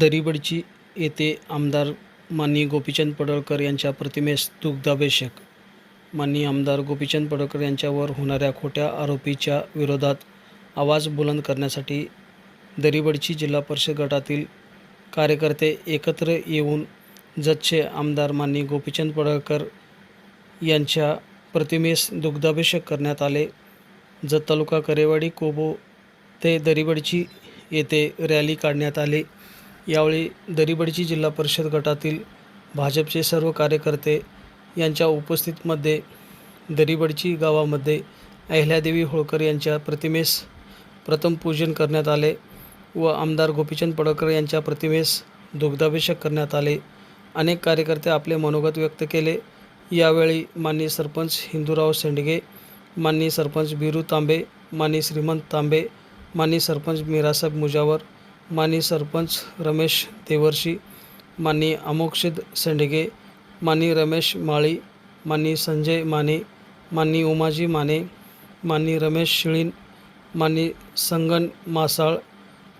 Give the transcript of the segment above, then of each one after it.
दरीबडची येथे आमदार माननीय गोपीचंद पडळकर यांच्या प्रतिमेस दुग्धाभिषेक. माननीय आमदार गोपीचंद पडळकर यांच्यावर होणाऱ्या खोट्या आरोपीच्या विरोधात आवाज बुलंद करण्यासाठी दरीबडची जिल्हा परिषद गटातील कार्यकर्ते एकत्र येऊन जतचे आमदार माननीय गोपीचंद पडळकर यांच्या प्रतिमेस दुग्धाभिषेक करण्यात आले. जत तालुका करेवाडी कोबो ते दरीबडची येथे रॅली काढण्यात आली. यावेळी दरीबडची जिल्हा परिषद गटातील भाजपचे सर्व कार्यकर्ते यांच्या उपस्थितीमध्ये दरीबडची गावामध्ये अहिल्यादेवी होळकर यांच्या प्रतिमेस प्रथम पूजन करण्यात आले व आमदार गोपीचंद पडळकर यांच्या प्रतिमेस दुग्धाभिषेक करण्यात आले. अनेक कार्यकर्ते आपले मनोगत व्यक्त केले. यावेळी माननीय सरपंच हिंदूराव सेंडगे माननीय सरपंच बिरू तांबे माननीय श्रीमंत तांबे माननीय सरपंच मीरासाहेब मुजावर माननीय सरपंच रमेश देवर्षी माननीय अमोक्षित सेंडगे माननीय रमेश माळी माननीय संजय माने माननीय उमाजी माने माननीय रमेश शिळीन माननीय संगन मासाळ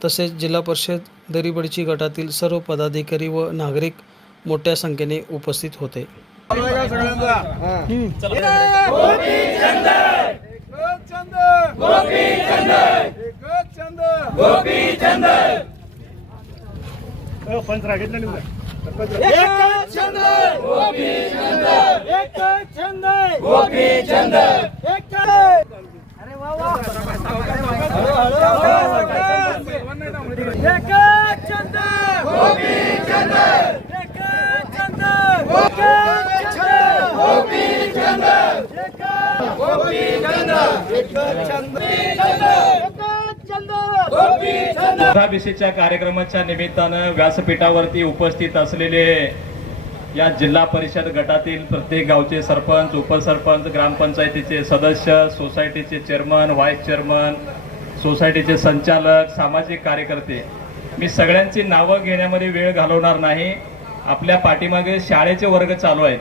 तसेच जिल्हा परिषद दरीबडची गटातील सर्व पदाधिकारी व नागरिक मोठ्या संख्येने उपस्थित होते. गोपी एकच चंद एकच चंद एकच चंद गोपी चंद अरे वा वा एकच चंद गोपी चंद एकच चंद एकच चंद गोपी चंद गोपी एकच चंद कार्यक्रमाच्या निमित्तानं व्यासपीठावरती उपस्थित असलेले या जिल्हा परिषद गटातील प्रत्येक गावचे सरपंच उपसरपंच ग्रामपंचायतीचे सदस्य सोसायटीचे चेअरमन व्हाईस चेअरमन सोसायटीचे संचालक सामाजिक कार्यकर्ते मी सगळ्यांची नावं घेण्यामध्ये वेळ घालवणार नाही. आपल्या पाठीमागे शाळेचे वर्ग चालू आहेत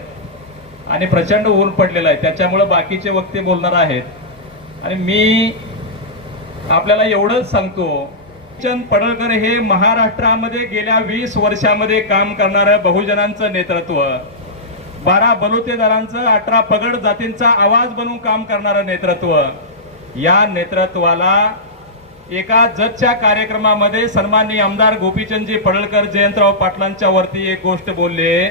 आणि प्रचंड ऊन पडलेलं आहे. त्याच्यामुळं बाकीचे वक्ते बोलणार आहेत. आणि मी आपल्याला एवढंच सांगतो चंद पडळकर हे महाराष्ट्रामध्ये गेल्या वीस वर्षामध्ये काम करणारं बहुजनांचं नेतृत्व. बारा बलुतेदारांचं अठरा पगड जातींचा आवाज बनवून काम करणारं नेतृत्व. या नेतृत्वाला एका जतच्या कार्यक्रमामध्ये सन्माननीय आमदार गोपीचंदजी पडळकर जयंतराव पाटलांच्या वरती एक गोष्ट बोलले.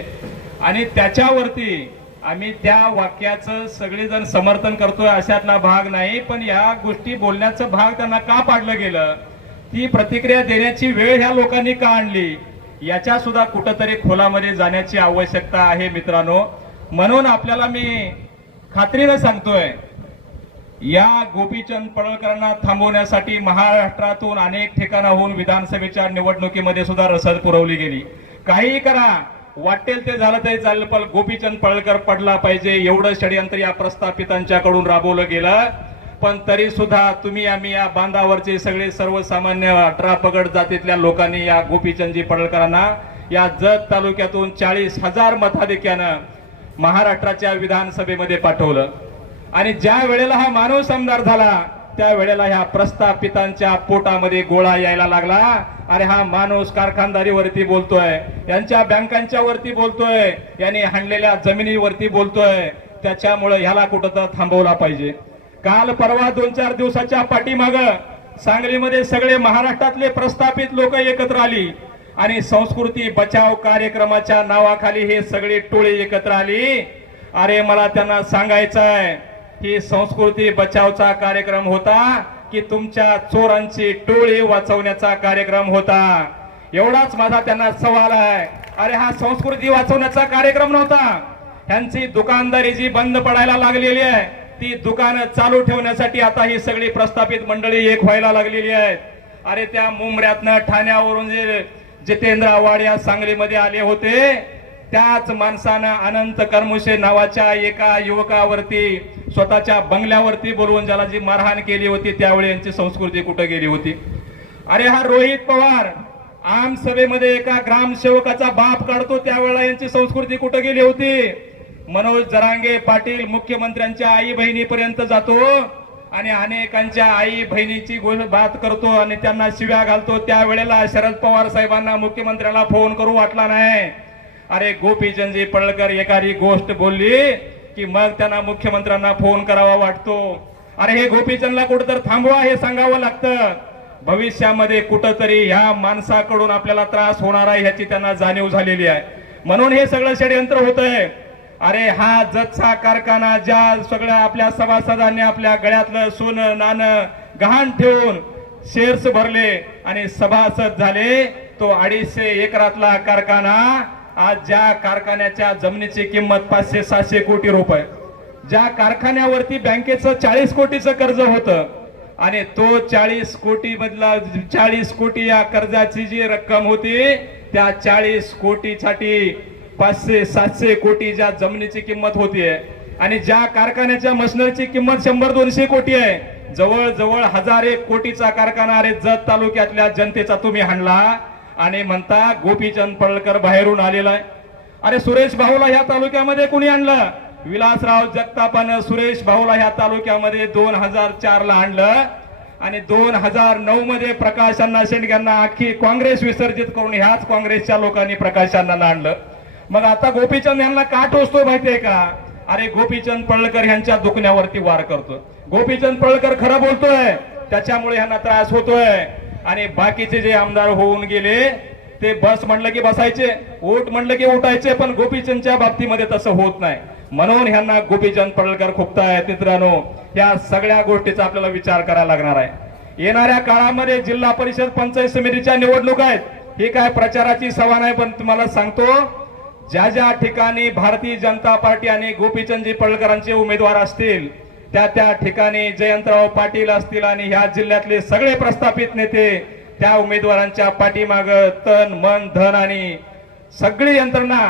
आणि त्याच्यावरती आम्ही त्या वाक्याचं सगळेजण समर्थन करतोय अशातला भाग नाही पण या गोष्टी बोलण्याचं भाग त्यांना का पाडलं गेलं? ती प्रतिक्रिया देण्याची वेळ ह्या लोकांनी का आणली? याच्या सुद्धा कुठंतरी खोलामध्ये जाण्याची आवश्यकता आहे मित्रांनो. म्हणून आपल्याला मी खात्रीनं सांगतोय या गोपीचंद पडळकरांना थांबवण्यासाठी महाराष्ट्रातून अनेक ठिकाणाहून विधानसभेच्या निवडणुकीमध्ये सुद्धा रसद पुरवली गेली. काहीही करा. वाटेल ते झालं तरी चालेल पण गोपीचंद पळकर पडला पाहिजे. एवढं षडयंत्र या प्रस्थापितांच्याकडून राबवलं गेलं. पण तरी सुद्धा तुम्ही आम्ही या बांधावरचे सगळे सर्वसामान्य अठरा पगड जातीतल्या लोकांनी या गोपीचंदजी पडळकरांना या जत तालुक्यातून चाळीस हजार मताधिक्यानं महाराष्ट्राच्या विधानसभेमध्ये पाठवलं. आणि ज्या वेळेला हा मानव आमदार झाला त्यावेळेला ह्या प्रस्थापितांच्या पोटामध्ये गोळा यायला लागला. अरे हा माणूस कारखानदारीवरती बोलतोय यांच्या बँकांच्या वरती बोलतोय यांनी हाणलेल्या जमिनीवरती बोलतोय. त्याच्यामुळे ह्याला कुठं थांबवला पाहिजे. काल परवा दोन चार दिवसाच्या पाठीमाग सांगलीमध्ये सगळे महाराष्ट्रातले प्रस्थापित लोक एकत्र आली. आणि संस्कृती बचाव कार्यक्रमाच्या नावाखाली हे सगळे टोळे एकत्र आली. अरे मला त्यांना सांगायचं आहे की संस्कृती बचावचा कार्यक्रम होता की तुमच्या चोरांची टोळी वाचवण्याचा कार्यक्रम होता. एवढाच माझा त्यांना सवाल आहे. अरे हा संस्कृती वाचवण्याचा कार्यक्रम नव्हता. ह्यांची दुकानदारी जी बंद पडायला लागलेली आहे ती दुकानं चालू ठेवण्यासाठी आता ही सगळी प्रस्थापित मंडळी एक व्हायला लागलेली आहेत. अरे त्या मुंबऱ्यातनं ठाण्यावरून जे जितेंद्र आव्हाड या सांगलीमध्ये आले होते त्याच माणसानं अनंत करमुशे नावाच्या एका युवकावरती स्वतःच्या बंगल्यावरती बोलवून ज्याला जी मारहाण केली होती त्यावेळी यांची संस्कृती कुठे गेली होती? अरे हा रोहित पवार आम सभेमध्ये एका ग्रामसेवकाचा बाप काढतो त्यावेळेला यांची संस्कृती कुठे गेली होती? मनोज जरांगे पाटील मुख्यमंत्र्यांच्या आई बहिणीपर्यंत जातो आणि अनेकांच्या आई बहिणीची बात करतो आणि त्यांना शिव्या घालतो. त्यावेळेला शरद पवार साहेबांना मुख्यमंत्र्याला फोन करू वाटला नाही. अरे गोपीचंदजी पडळकर एखादी गोष्ट बोलली की मग त्यांना मुख्यमंत्र्यांना फोन करावा वाटतो. अरे हे गोपीचंदला कुठंतर थांबवा हे सांगावं लागतं. भविष्यामध्ये कुठंतरी ह्या माणसाकडून आपल्याला त्रास होणार आहे ह्याची त्यांना जाणीव झालेली आहे. म्हणून हे सगळं षडयंत्र होत आहे अरे हा जगचा कारखाना ज्या सगळ्या आपल्या सभासदांनी आपल्या गळ्यातलं सोनं नाणं गहाण ठेवून शेअर्स भरले आणि सभासद झाले तो अडीचशे एकरातला कारखाना आज ज्या कारखान्याच्या जमिनीची किंमत पाचशे सातशे कोटी रुपये. ज्या कारखान्यावरती बँकेचं चाळीस कोटीचं कर्ज होतं आणि तो चाळीस कोटी बदला चाळीस कोटी या कर्जाची जी रक्कम होती त्या चाळीस कोटीसाठी पाचशे सातशे कोटी ज्या जमिनीची किंमत होतीये आणि ज्या कारखान्याच्या मशिनरीची किंमत शंभर दोनशे कोटी आहे. जवळजवळ हजार एक कोटीचा कारखाना अरे जत तालुक्यातल्या जनतेचा तुम्ही हाणला. आणि म्हणता गोपीचंद पडळकर बाहेरून आलेला आहे. अरे सुरेश भाऊला ह्या तालुक्यामध्ये कुणी आणलं? विलासराव जगतापानं सुरेश भाऊला ह्या तालुक्यामध्ये दोन हजार चार ला आणलं. आणि दोन हजार नऊ मध्ये प्रकाश शेंडग्यांना अख्खी काँग्रेस विसर्जित करून ह्याच काँग्रेसच्या लोकांनी प्रकाशांना आणलं. मग आता गोपीचंद यांना का टोचतो माहितीये का? अरे गोपीचंद पळकर यांच्या दुखण्यावरती वार करतो गोपीचंद पळकर खरं बोलतोय त्याच्यामुळे यांना त्रास होतोय. आणि बाकीचे जे आमदार होऊन गेले ते बस म्हणलं की बसायचे ओट म्हणलं की उठायचे पण गोपीचंदच्या बाबतीमध्ये तसं होत नाही. म्हणून ह्यांना गोपीचंद पडळकर खुपतायत मित्रांनो या सगळ्या गोष्टीचा आपल्याला विचार करायला लागणार आहे. येणाऱ्या काळामध्ये जिल्हा परिषद पंचायत समितीच्या निवडणूक आहेत. ही काय प्रचाराची सभा नाही पण तुम्हाला सांगतो ज्या ज्या ठिकाणी भारतीय जनता पार्टी आणि गोपीचंदजी पडळकरांचे उमेदवार असतील त्या त्या ठिकाणी जयंतराव पाटील असतील आणि ह्या जिल्ह्यातले सगळे प्रस्थापित नेते त्या उमेदवारांच्या पाठीमाग तन मन धन आणि सगळी यंत्रणा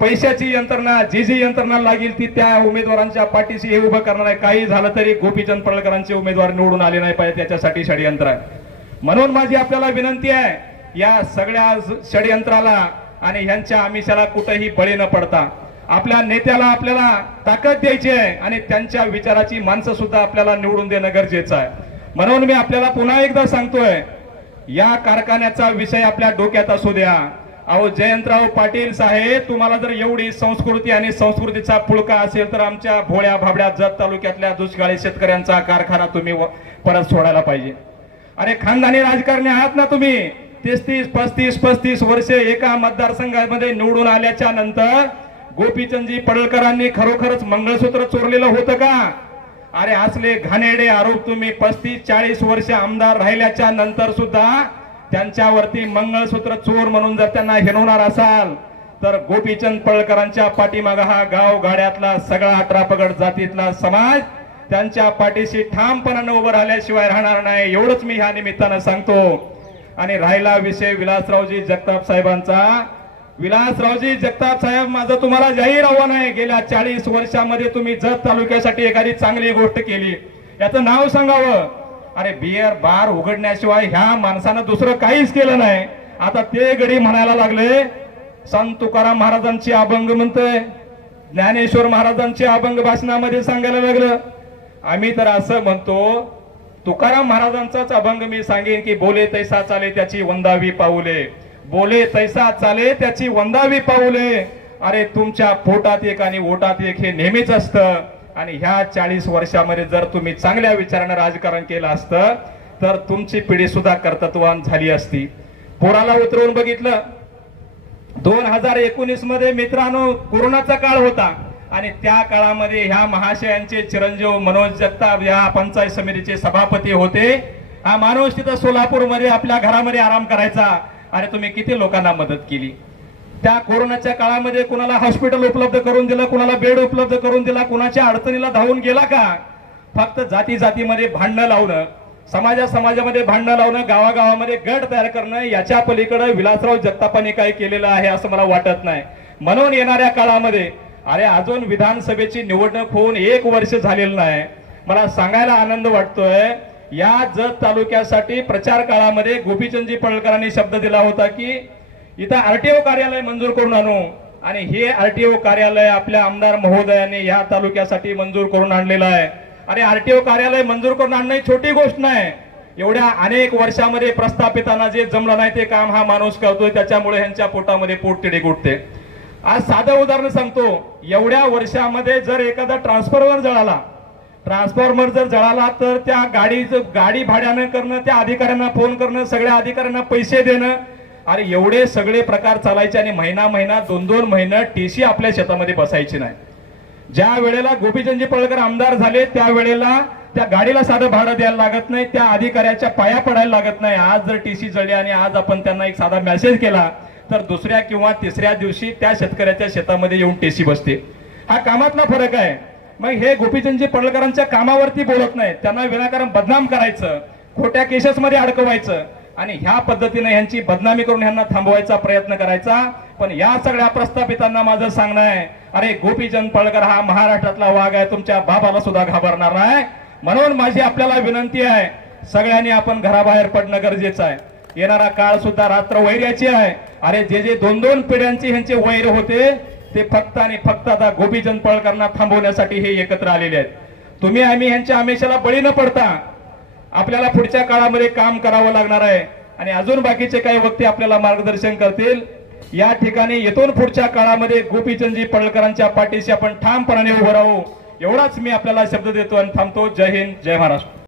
पैशाची यंत्रणा जी जी यंत्रणा लागेल ती त्या उमेदवारांच्या पाठीशी हे उभं करणार आहे. काही झालं तरी गोपीचंद पडळकरांचे उमेदवार निवडून आले नाही पाहिजे त्याच्यासाठी षडयंत्र आहे. म्हणून माझी आपल्याला विनंती आहे या सगळ्या षडयंत्राला आणि ह्यांच्या आमिषाला कुठेही बळी न पडता आपल्या नेत्याला आपल्याला ताकद द्यायची आहे आणि त्यांच्या विचाराची माणसं सुद्धा आपल्याला निवडून देणं गरजेचं आहे. म्हणून मी आपल्याला पुन्हा एकदा सांगतोय या कारखान्याचा विषय आपल्या डोक्यात असू द्या. अहो जयंतराव पाटील साहेब तुम्हाला जर एवढी संस्कृती आणि संस्कृतीचा पुळका असेल तर आमच्या भोळ्या भाबड्या जत तालुक्यातल्या दुष्काळी शेतकऱ्यांचा कारखाना तुम्ही परत सोडायला पाहिजे. अरे खानदानी राजकारणी आहात ना तुम्ही? तेहतीस पस्तीस पस्तीस वर्षे एका मतदारसंघामध्ये निवडून आल्याच्यानंतर गोपीचंदजी पडळकरांनी खरोखरच मंगळसूत्र चोरलेलं होतं का? अरे असले घाणेडे आरोप तुम्ही पस्तीस चाळीस वर्ष आमदार राहिल्याच्या नंतर सुद्धा त्यांच्यावरती मंगळसूत्र चोर म्हणून जर त्यांना हिरवणार असाल तर गोपीचंद पळकरांच्या पाठीमागा हा गाव गाड्यातला सगळा अठरा पगड जातीतला समाज त्यांच्या पाठीशी ठामपणानं उभं राहिल्याशिवाय राहणार नाही एवढंच मी ह्या निमित्तानं सांगतो. आणि राहिला विषय विलासरावजी जगताप साहेबांचा विलासरावजी जगताप साहेब माझं तुम्हाला जाहीर आव्हान आहे. गेल्या चाळीस वर्षामध्ये तुम्ही जत तालुक्यासाठी एखादी चांगली गोष्ट केली. याचं नाव सांगावं. अरे बियर बार उघडण्याशिवाय ह्या माणसानं दुसरं काहीच केलं नाही. आता ते गडी म्हणायला लागले संत तुकाराम महाराजांची अभंग म्हणतोय. ज्ञानेश्वर महाराजांची अभंग भाषणामध्ये सांगायला लागलं. आम्ही तर असं म्हणतो तुकाराम महाराजांचाच अभंग मी सांगेन की बोले तैसा चाले त्याची वंदावी पाऊले. बोले तैसा चाले त्याची वंदावी पाऊले. अरे तुमच्या पोटात एक आणि ओटात एक हे नेहमीच असतं. आणि ह्या चाळीस वर्षामध्ये जर तुम्ही चांगल्या विचारानं राजकारण केलं असतं तर तुमची पिढी सुद्धा कर्तृत्वान झाली असती. पोराला उतरवून बघितलं. दोन हजार एकोणीसमध्ये मित्रांनो कोरोनाचा काळ होता. आणि त्या काळामध्ये ह्या महाशयांचे चिरंजीव मनोज जगताप या पंचायत समितीचे सभापती होते. हा माणूस तिथं सोलापूरमध्ये आपल्या घरामध्ये आराम करायचा. आणि तुम्ही किती लोकांना मदत केली? त्या कोरोनाच्या काळामध्ये कुणाला हॉस्पिटल उपलब्ध करून दिलं कुणाला बेड उपलब्ध करून दिला कुणाच्या अडचणीला धावून गेला का? फक्त जाती जातीमध्ये भांडणं लावणं समाजा समाजामध्ये भांडणं लावणं गावागावामध्ये गट तयार करणं याच्या पलीकडे विलासराव जगतापांनी काय केलेलं आहे असं मला वाटत नाही. म्हणून येणाऱ्या काळामध्ये अरे अजून विधानसभेची निवडणूक होऊन एक वर्ष झालेलं नाही. मला सांगायला आनंद वाटतोय या जत तालुक्यासाठी प्रचार काळामध्ये गोपीचंदजी पडळकरांनी शब्द दिला होता की इथं आरटीओ कार्यालय मंजूर करून आणू. आणि हे आरटीओ कार्यालय आपल्या आमदार महोदयाने या तालुक्यासाठी मंजूर करून आणलेलं आहे. अरे आरटीओ कार्यालय मंजूर करून आणणं ही छोटी गोष्ट नाही. एवढ्या अनेक वर्षामध्ये प्रस्थापितांना जे जमलं नाही ते काम हा माणूस करतोय त्याच्यामुळे ह्यांच्या पोटामध्ये पोट तिडे उठते. आज साधं उदाहरण सांगतो. एवढ्या वर्षामध्ये जर एखादा ट्रान्सफॉर्मर जळाला ट्रान्सफॉर्मर जर जळाला तर त्या गाडीचं गाडी भाड्यानं करणं त्या अधिकाऱ्यांना फोन करणं सगळ्या अधिकाऱ्यांना पैसे देणं. अरे एवढे सगळे प्रकार चालायचे आणि महिना महिना दोन दोन महिना टीसी आपल्या शेतामध्ये बसायची नाही. ज्या वेळेला गोपीचंदजी पळकर आमदार झाले त्यावेळेला त्या गाडीला साधं भाडं द्यायला लागत नाही त्या अधिकाऱ्याच्या पाया पडायला लागत नाही. आज जर टीसी जळली आणि आज आपण त्यांना एक साधा मेसेज केला तर दुसऱ्या किंवा तिसऱ्या दिवशी त्या शेतकऱ्याच्या शेतामध्ये येऊन टीसी बसते. हा कामातला फरक आहे. मग हे गोपीचंदजी पडळकरांच्या कामावरती बोलत नाही त्यांना विनाकारण बदनाम करायचं खोट्या केसेसमध्ये अडकवायचं आणि ह्या पद्धतीने ह्यांची बदनामी करून ह्यांना थांबवायचा प्रयत्न करायचा. पण या सगळ्या प्रस्थापितांना माझं सांगणं आहे अरे गोपीचंद पळकर हा महाराष्ट्रातला वाघ आहे तुमच्या बाबाला सुद्धा घाबरणार नाही. म्हणून माझी आपल्याला विनंती आहे सगळ्यांनी आपण घराबाहेर पडणं गरजेचं आहे. येणारा काळ सुद्धा रात्र वैर्याची आहे. अरे जे जे दोन दोन पिढ्यांचे ह्यांचे वैर होते ते फक्त आणि फक्त आता गोपी जनपळकरांना थांबवण्यासाठी हे एकत्र आलेले आहेत. तुम्ही आम्ही ह्यांच्या आमिषाला बळी न पडता आपल्याला पुढच्या काळामध्ये काम करावं लागणार आहे आणि अजून बाकीचे काही व्यक्ती आपल्याला मार्गदर्शन करतील. या ठिकाणी येथून पुढच्या काळामध्ये गोपीचंदजी पडळकरांच्या पाठीशी आपण ठामपणाने उभं राहू. एवढाच मी आपल्याला शब्द देतो आणि थांबतो. जय हिंद जय महाराष्ट्र.